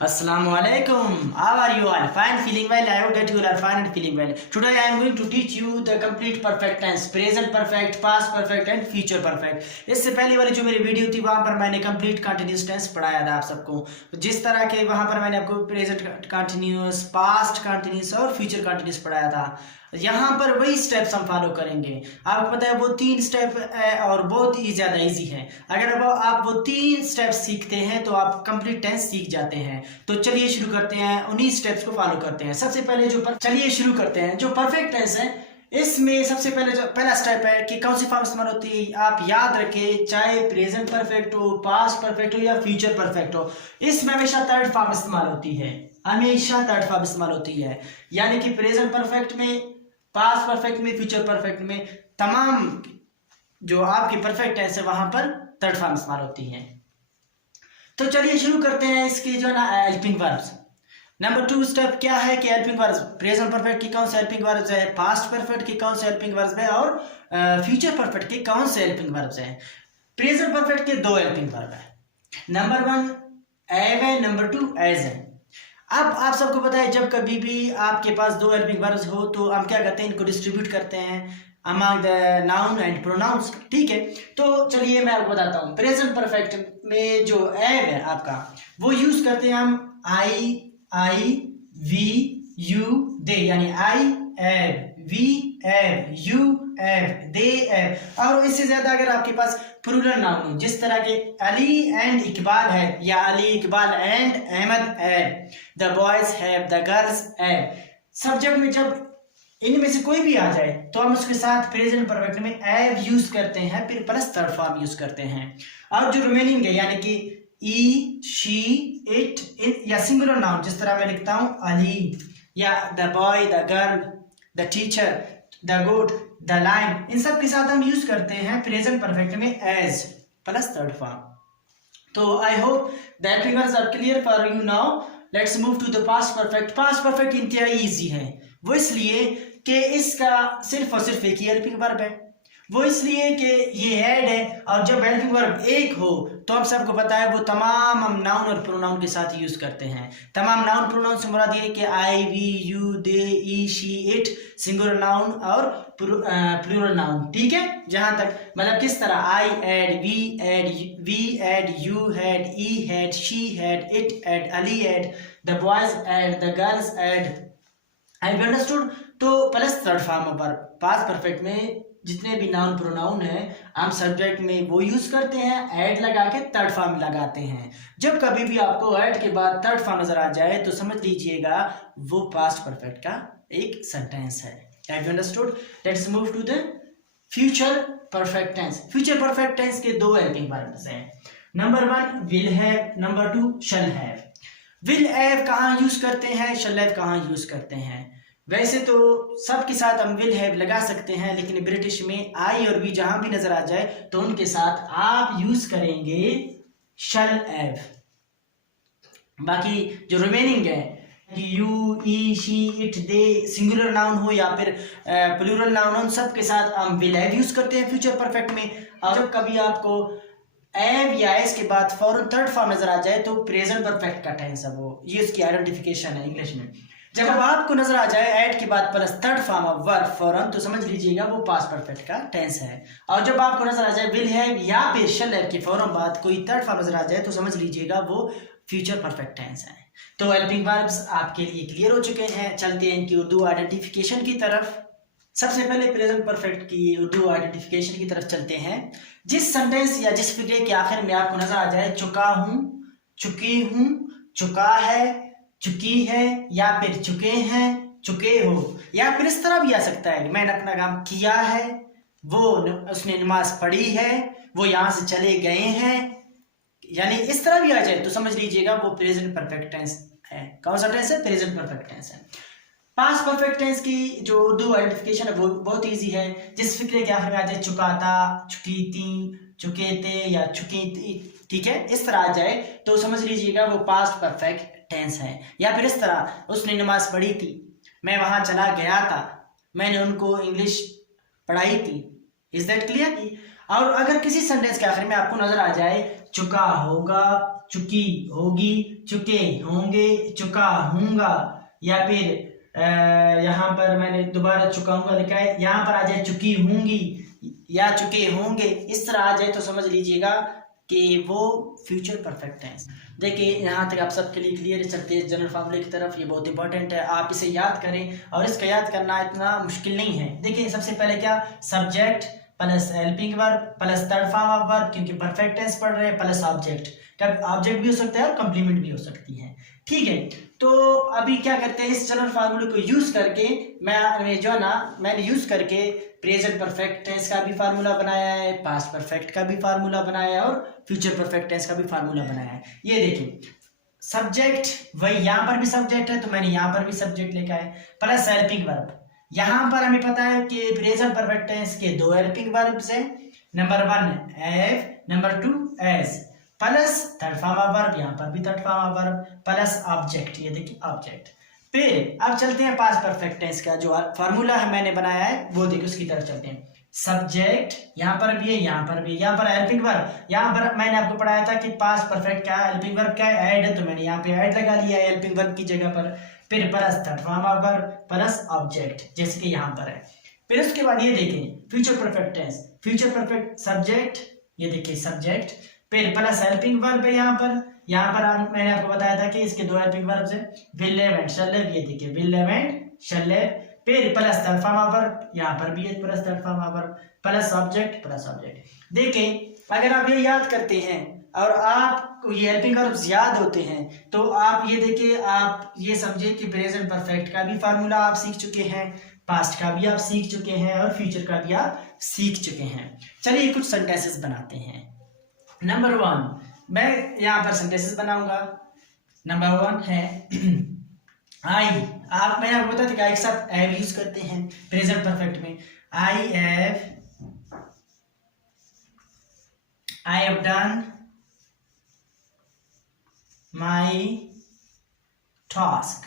Assalamualaikum. How are you all? Fine, feeling well. I hope that you are fine and feeling well. Today I am going to teach you the complete perfect tense, present perfect, past perfect and future perfect. इससे पहले वाली जो मेरी video थी वहां पर मैंने complete continuous tense पढ़ाया था आप सबको। जिस तरह के वहां पर मैंने आपको present continuous, past continuous और future continuous पढ़ाया था। यहाँ पर वही स्टेप्स हम फॉलो करेंगे। आपको पता है वो 3 स्टेप है और बहुत ही ज़्यादा इजी है। अगर आप वो 3 स्टेप्स सीखते हैं तो आप कंप्लीट टेंस सीख जाते हैं। तो चलिए शुरू करते हैं, उन्हीं स्टेप्स को फॉलो करते हैं। सबसे पहले चलिए शुरू करते हैं। जो परफेक्ट टेंस है इसमें सबसे पहले जो पहला स्टेप है कि कौन सी फॉर्म इस्तेमाल होती है, आप याद रखें, चाहे प्रेजेंट परफेक्ट हो, पास्ट परफेक्ट हो या फ्यूचर परफेक्ट हो, इसमें हमेशा थर्ड फॉर्म इस्तेमाल होती है। हमेशा थर्ड फॉर्म इस्तेमाल होती है। यानी कि प्रेजेंट परफेक्ट में, पास्ट परफेक्ट में, फ्यूचर परफेक्ट में, तमाम जो आपकी परफेक्ट टेंस है वहां पर थर्ड फॉर्म इस्तेमाल होती है। तो चलिए शुरू करते हैं इसके जो ना हेल्पिंग वर्ब्स। नंबर 2 स्टेप क्या है कि हेल्पिंग वर्ब्स, प्रेजेंट परफेक्ट की कौन से हेल्पिंग वर्ब्स है, पास्ट परफेक्ट की कौन से हेल्पिंग वर्ब्स है और फ्यूचर परफेक्ट के कौन से हेल्पिंग वर्ब्स है। प्रेजेंट परफेक्ट के 2 हेल्पिंग वर्ब है। नंबर 1 हैव है, नंबर 2 हैज है। अब आप सबको पता है जब कभी भी आपके पास 2 हेल्पिंग वर्ब्स हो तो हम क्या करते हैं, इनको डिस्ट्रीब्यूट करते हैं among the noun and pronouns. ठीक है, तो चलिए मैं आपको बताता हूँ। प्रेजेंट परफेक्ट में जो हैव है आपका, वो यूज करते हैं हम आई वी यू दे, यानी I have, we have, you have, they have. और इससे ज्यादा अगर आपके पास प्लूरल नाउन हो, जिस तरह के अली एंड इकबाल है या अली इकबाल एंड अहमद है, the boys have, the girls have, subject में जब इनमें से कोई भी आ जाए तो हम उसके साथ प्रेजेंट परफेक्ट में हैव यूज करते हैं, फिर प्लस थर्ड फॉर्म यूज करते हैं। और जो रिमेनिंग है यानी कि ई, शी, इट, इन या सिंगुलर नाउन, जिस तरह मैं लिखता हूं अली या the boy, the girl, the teacher, the goat, the line, इन सब के साथ हम यूज करते हैं प्रेजेंट परफेक्ट में एज प्लस थर्ड फॉर्म। तो I hope that figures are clear for you now. Let's move to the past perfect. Past perfect इंतहाई इजी है। वो इसलिए कि इसका सिर्फ और सिर्फ एक ही हेल्पिंग वर्ब है। वो इसलिए कि ये हेड है और जब हेल्पिंग वर्ब एक हो तो हम सबको पता है वो तमाम हम नाउन और प्रोनाउन के साथ यूज करते हैं। तमाम नाउन प्रोनाउन से मुराद ये कि I, we, you, they, he, she, it, singular noun और प्लूरल नाउन। ठीक है, जहां तक मतलब किस तरह I had, we had, you had, he had, she had, it had, Ali had, the boys had, the girls had. I understood. तो plus third form पर पास्ट परफेक्ट में जितने भी नाउन प्रोनाउन है हम सब्जेक्ट में वो यूज करते हैं, ऐड लगा के थर्ड फॉर्म लगाते हैं। जब कभी भी आपको ऐड के बाद थर्ड फॉर्म नजर आ जाए तो समझ लीजिएगा वो पास्ट परफेक्ट का एक सेंटेंस है। Have you understood? Let's move to the future perfect tense. Future perfect tense के 2 हेल्पिंग वर्ब्स हैं। Number 1 will have, number 2 shall have. Will have कहाँ यूज करते हैं, शैल हैव कहाँ यूज करते हैं? वैसे तो सबके साथ हम विल हैव लगा सकते हैं, लेकिन ब्रिटिश में आई और वी जहां भी नजर आ जाए तो उनके साथ आप यूज करेंगे शैल हैव। बाकी जो रिमेनिंग है you, E, she, it, they, singular noun हो या फिर प्लूरल नाउन हो, सब के साथ हम विल हैव यूज करते हैं फ्यूचर परफेक्ट में। और जब कभी आपको एव या एस के बाद फौरन थर्ड फॉर्म नजर आ जाए तो प्रेजेंट परफेक्ट का टेंस है वो, ये उसकी आइडेंटिफिकेशन है इंग्लिश में। जब आपको नजर आ जाए ऐड के बाद plus third form of verb फौरन, तो समझ लीजिएगा वो पास्ट परफेक्ट का टेंस है। और जब आपको नजर आ जाए विल हैव या फिर शैल हैव के फौरन बाद कोई थर्ड फॉर्म नजर आ जाए तो समझ लीजिएगा वो फ्यूचर परफेक्ट टेंस है। तो हेल्पिंग वर्ब्स आपके लिए क्लियर हो चुके हैं। चलते हैं इनकी उर्दू आइडेंटिफिकेशन की तरफ। सबसे पहले प्रेजेंट परफेक्ट की उर्दू आइडेंटिफिकेशन की तरफ चलते हैं। जिस सेंटेंस या जिस फिक्रे के आखिर में आपको नजर आ जाए चुका हूं, चुकी हूं, चुका है, चुकी है या फिर चुके हैं, चुके हो, या फिर इस तरह भी आ सकता है मैंने अपना काम किया है, वो उसने नमाज पढ़ी है, वो यहां से चले गए हैं, यानी इस तरह भी आ जाए तो समझ लीजिएगा वो प्रेजेंट परफेक्ट टेंस है। कौन सा टेंस है? प्रेजेंट परफेक्ट टेंस है। पास्ट परफेक्ट टेंस की जो उर्दू आइडेंटिफिकेशन है वो बहुत इजी है। जिस फिक्रे के आखिर में आ जाए चुका था, चुकी थी, चुके थे या चुकी थी, ठीक है, इस तरह आ जाए तो समझ लीजिएगा वो पास्ट परफेक्ट टेंस है। या फिर इस तरह उसने नमाज पढ़ी थी, मैं वहां चला गया था, मैंने उनको इंग्लिश पढ़ाई थी। Is that clear? और अगर किसी सेंटेंस के आखिर में आपको नजर आ जाए चुका होगा, चुकी होगी, चुके होंगे, चुका हूँगा, या फिर यहाँ पर मैंने दोबारा चुका हूँगा लिखा है, यहाँ पर आ जाए चुकी होंगी या चुके होंगे, इस तरह आ जाए तो समझ लीजिएगा कि वो फ्यूचर परफेक्ट टेंस। देखिए यहाँ तक आप सबके लिए क्लियर है। चलते हैं जनरल फार्मूले की तरफ। ये बहुत इंपॉर्टेंट है, आप इसे याद करें और इसका याद करना इतना मुश्किल नहीं है। देखिए सबसे पहले क्या, subject plus helping verb plus third form of verb, क्योंकि परफेक्ट टेंस पढ़ रहे हैं, प्लस ऑब्जेक्ट। कब ऑब्जेक्ट भी हो सकता है और कंप्लीमेंट भी हो सकती है, ठीक है। तो अभी क्या करते हैं, इस जनरल फार्मूले को यूज करके मैं जो है ना, मैंने यूज करके प्रेजेंट परफेक्ट टेंस का भी फार्मूला बनाया है, पास्ट परफेक्ट का भी फार्मूला बनाया है और फ्यूचर परफेक्ट टेंस का भी फार्मूला बनाया है। ये देखिए सब्जेक्ट, वही यहाँ पर भी सब्जेक्ट है तो मैंने यहाँ पर भी सब्जेक्ट लिखा है, प्लस हेल्पिंग वर्ब। यहाँ पर हमें पता है कि प्रेजेंट परफेक्ट टेंस के दो हेल्पिंग वर्ब्स हैं, number 1 have, number 2 has, plus third form of verb, यहाँ पर भी third form of verb, plus object. ये देखिए ऑब्जेक्ट। फिर अब चलते हैं पास्ट परफेक्ट टेंस का जो फार्मूला है मैंने बनाया है, वो देखिए उसकी तरफ चलते हैं। सब्जेक्ट यहाँ पर भी है, यहाँ पर भी, यहाँ पर हेल्पिंग वर्ब। यहाँ पर मैंने आपको पढ़ाया था कि पास्ट परफेक्ट क्या है, हेल्पिंग वर्ब क्या है, ऐड है, तो मैंने यहाँ पे ऐड लगा लिया है हेल्पिंग वर्ब की जगह पर। फिर plus third form of verb plus object, जैसे कि यहाँ पर है। फिर उसके बाद ये देखें future perfect tense, future perfect subject, ये देखिए सब्जेक्ट, फिर प्लस हेल्पिंग वर्ब है यहाँ पर। यहाँ पर मैंने आपको बताया था कि इसके दो हेल्पिंग वर्ब्स हैं, will have and shall have. ये देखिए will have and shall have. फिर plus third form of verb, यहाँ पर भी है plus third form of verb, plus object plus object. देखें अगर आप ये याद करते हैं और आपको ये हेल्पिंग वर्ब्स याद होते हैं तो आप ये देखिए, आप ये समझे कि प्रेजेंट परफेक्ट का भी फार्मूला आप सीख चुके हैं, पास्ट का भी आप सीख चुके हैं और फ्यूचर का भी आप सीख चुके हैं। चलिए कुछ सेंटेंसेस बनाते हैं। नंबर 1 मैं यहाँ पर सेंटेंसेस बनाऊंगा। नंबर 1 है आई। आप मैंने आपको बताया था कि आई के साथ हैव यूज करते हैं प्रेजेंट परफेक्ट में। I have done my task.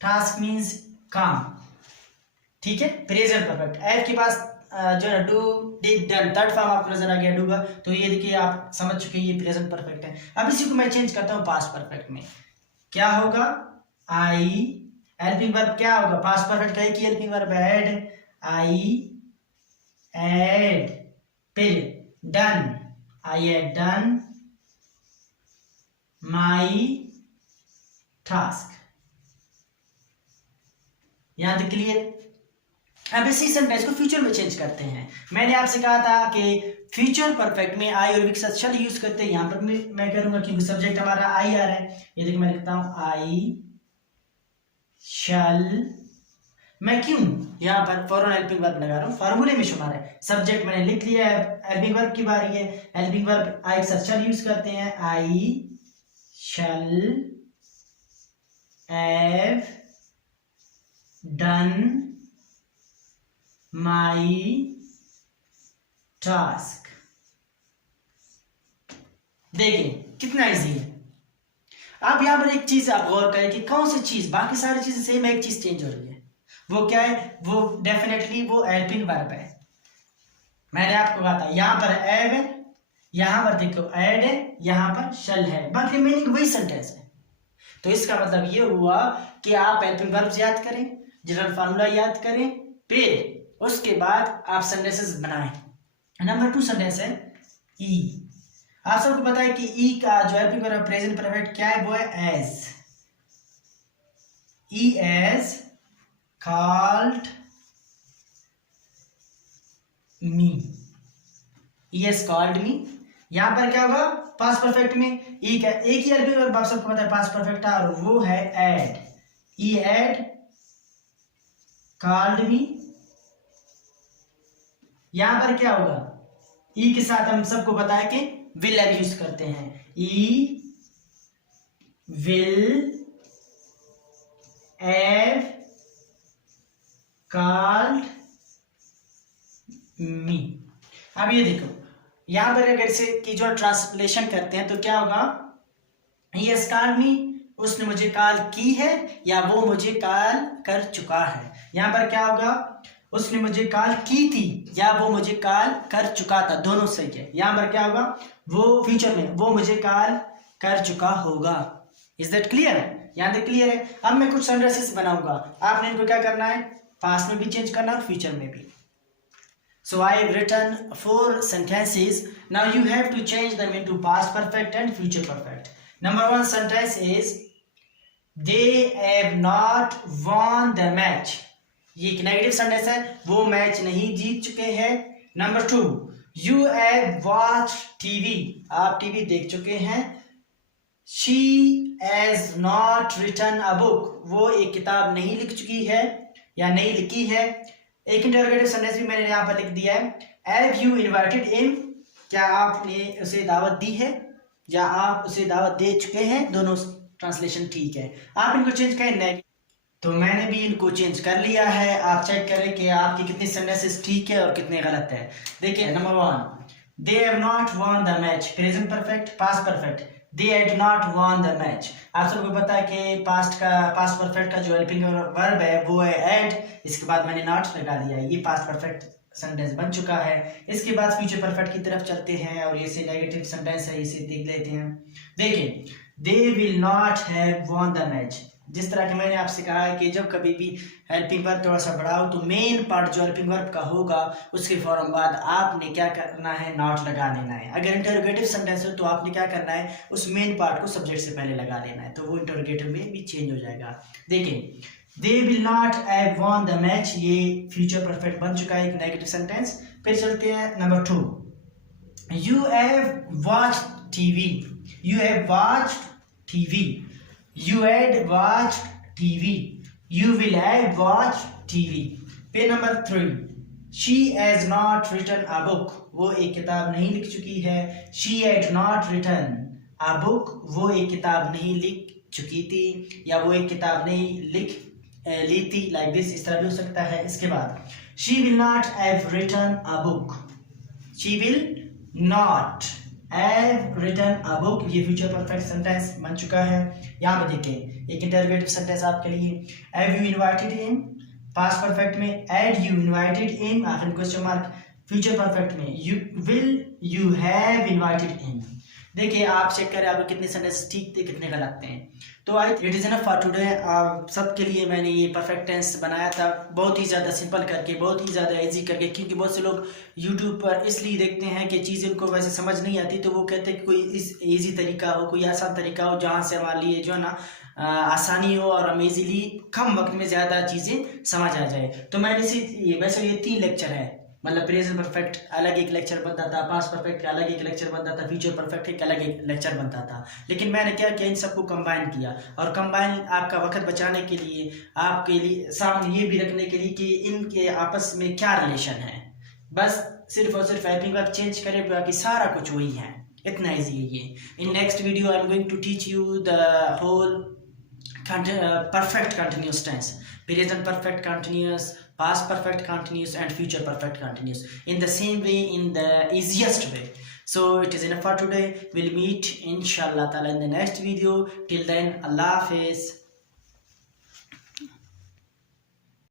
Task means काम, ठीक है, प्रेजेंट परफेक्ट। हैव के पास जो है do, did, done, third form आपको नजर आ गया डू का, तो ये देखिए आप समझ चुके हैं ये प्रेजेंट परफेक्ट है। अब इसी को मैं चेंज करता हूँ पास्ट परफेक्ट में। क्या होगा, आई हेल्पिंग वर्ब क्या होगा, पास्ट परफेक्ट का एक ही helping verb had, I had, फिर done, I had done my task. यहां तक क्लियर। अब इसी सेंटेंस को फ्यूचर में चेंज करते हैं। मैंने आपसे कहा था कि फ्यूचर परफेक्ट में आई और वी के साथ शल यूज करते हैं। यहाँ पर मैं करूंगा क्योंकि सब्जेक्ट हमारा आई आ रहा है। ये देखिए मैं लिखता हूं आई शल। मैं क्यों यहाँ पर फॉरन हेल्पिंग वर्ब लगा रहा हूँ, फार्मूले में शुमार है। सब्जेक्ट मैंने लिख लिया है, हेल्पिंग वर्ब की बारी है। हेल्पिंग वर्ब आई के साथ शल यूज करते हैं। I shall have done my task. देखिए कितना इजी है। अब यहां पर एक चीज आप गौर करें कि कौन सी चीज, बाकी सारी चीजें सेम है, एक चीज चेंज हो रही है। वो क्या है, वो डेफिनेटली वो हेल्पिंग वर्ब है। मैंने आपको कहा था यहां पर हैव है, यहां पर देखो ऐड है, यहां पर शल है, बाकी मीनिंग वही सेंटेंस है। तो इसका मतलब ये हुआ कि आप हेल्पिंग वर्ब्स याद करें, जनरल फार्मूला याद करें, फिर उसके बाद आप सेंटेंसेस बनाएं। नंबर 2 सेंटेंस है ई। आप सबको पता है कि ई का जो हेल्पिंग वर्ब प्रेजेंट परफेक्ट क्या है, वो है एज। ई एज कॉल्ड मी, ई एज कॉल्ड मी। यहां पर क्या होगा, पास्ट परफेक्ट में ई का एक ही हेल्पिंग वर्ब आप सबको पता है पास्ट परफेक्ट था, और वो है एड। ई एड कॉल्ड मी। यहां पर क्या होगा, ई के साथ हम सबको पता है कि विल हैव यूज करते हैं। ई विल हैव कॉल्ड मी। अब ये देखो यहां पर अगर से की जो ट्रांसलेशन करते हैं तो क्या होगा, ही हैज कॉल्ड मी, उसने मुझे कॉल की है या वो मुझे कॉल कर चुका है। यहां पर क्या होगा, उसने मुझे कॉल की थी या वो मुझे कॉल कर चुका था, दोनों सही है। यहां पर क्या होगा, वो फ्यूचर में वो मुझे कॉल कर चुका होगा। Is that clear? यहाँ तक क्लियर है। अब मैं कुछ सेंटेंसेस बनाऊंगा, आपने इनको क्या करना है, पास्ट में भी चेंज करना और फ्यूचर में भी। So I have written 4 sentences. Now you have to change them into past perfect and future perfect. Number 1 sentence is they have not won the match. ये एक नेगेटिव सेंटेंस है, वो मैच नहीं जीत चुके हैं। Number 2 you have watched TV. आप TV देख चुके हैं। She has not written a book. वो एक किताब नहीं लिख चुकी है या नहीं लिखी है। एक इंटरोगेटिव सेंटेंस भी मैंने यहाँ पर लिख दिया है, हैव यू इनवाइटेड हिम, क्या आपने उसे दावत दी है या आप उसे दावत दे चुके हैं। दोनों ट्रांसलेशन ठीक है। आप इनको चेंज करें, तो मैंने भी इनको चेंज कर लिया है। आप चेक करें कि आपकी कितनी सेंटेंसेस ठीक है और कितने गलत है। देखिए number 1 they have not won the match, present perfect, past perfect. They had not won the match. आप सबको पता है कि पास्ट परफेक्ट का जो हेल्पिंग वर्ब है वो है had, इसके बाद मैंने not लगा दिया है, ये पास्ट परफेक्ट सेंटेंस बन चुका है। इसके बाद फ्यूचर परफेक्ट की तरफ चलते हैं और ये से नेगेटिव सेंटेंस है, इसे देख लेते हैं। देखिए they will not have won the match। जिस तरह कि मैंने आपसे कहा है कि जब कभी भी हेल्पिंग वर्ब थोड़ा सा बढ़ाओ तो मेन पार्ट जो हेल्पिंग वर्ब का होगा उसके फौरन बाद आपने क्या करना है, नॉट लगा लेना है। अगर इंटरोगेटिव सेंटेंस हो तो आपने क्या करना है, उस मेन पार्ट को सब्जेक्ट से पहले लगा लेना है, तो वो इंटरोगेटिव में भी चेंज हो जाएगा। देखिए they will not have won the match, ये फ्यूचर परफेक्ट बन चुका है, एक नेगेटिव सेंटेंस। फिर चलते हैं number 2 you have watched TV, you have watched TV, you had watched TV, you will have watched TV। पे number 3 she has not written a book, वो एक किताब नहीं लिख चुकी है। she had not written a book, वो एक किताब नहीं लिख चुकी थी या वो एक किताब नहीं लिख ली थी, like this, इस तरह भी हो सकता है। इसके बाद she will not have written a book, she will not have written a book, ये फ्यूचर परफेक्ट सेंटेंस बन चुका है। यहाँ पे देखें एक इंटरोगेटिव सेंटेंस आपके लिए, have you invited him, past perfect में had you invited him, आखिर क्वेश्चन मार्क। फ्यूचर परफेक्ट में will you have invited him। देखिए आप चेक करें आपके कितने सेंटेंस ठीक थे कितने गलत थे। तो I it is enough for today. सबके लिए मैंने ये परफेक्ट टेंस बनाया था, बहुत ही ज़्यादा सिंपल करके, बहुत ही ज़्यादा इजी करके, क्योंकि बहुत से लोग यूट्यूब पर इसलिए देखते हैं कि चीज़ें उनको वैसे समझ नहीं आती, तो वो कहते हैं कि कोई इस ईजी तरीका हो, कोई आसान तरीका हो जहाँ से हमारे लिए जो है ना आसानी हो और हम इजीली कम वक्त में ज़्यादा चीज़ें समझ आ जाए। तो मैंने वैसे ये 3 लेक्चर है, मतलब प्रेजेंट परफेक्ट अलग एक लेक्चर बनता था, पास्ट परफेक्ट का अलग एक लेक्चर बनता था, फ्यूचर परफेक्ट का अलग एक लेक्चर बनता था। लेकिन मैंने क्या किया, इन सबको कंबाइन किया, और कंबाइन आपका वक्त बचाने के लिए, आपके लिए सामने ये भी रखने के लिए कि इनके आपस में क्या रिलेशन है। बस सिर्फ और सिर्फ हेल्पिंग वर्ब चेंज करें, बाकी सारा कुछ वही है, इतना ईजी है ये। In next video I am going to teach you the whole perfect continuous tense, present perfect continuous, past perfect continuous and future perfect continuous, in the same way, in the easiest way. So it is enough for today. We'll meet inshallah ta'ala in the next video. Till then, Allah Hafiz.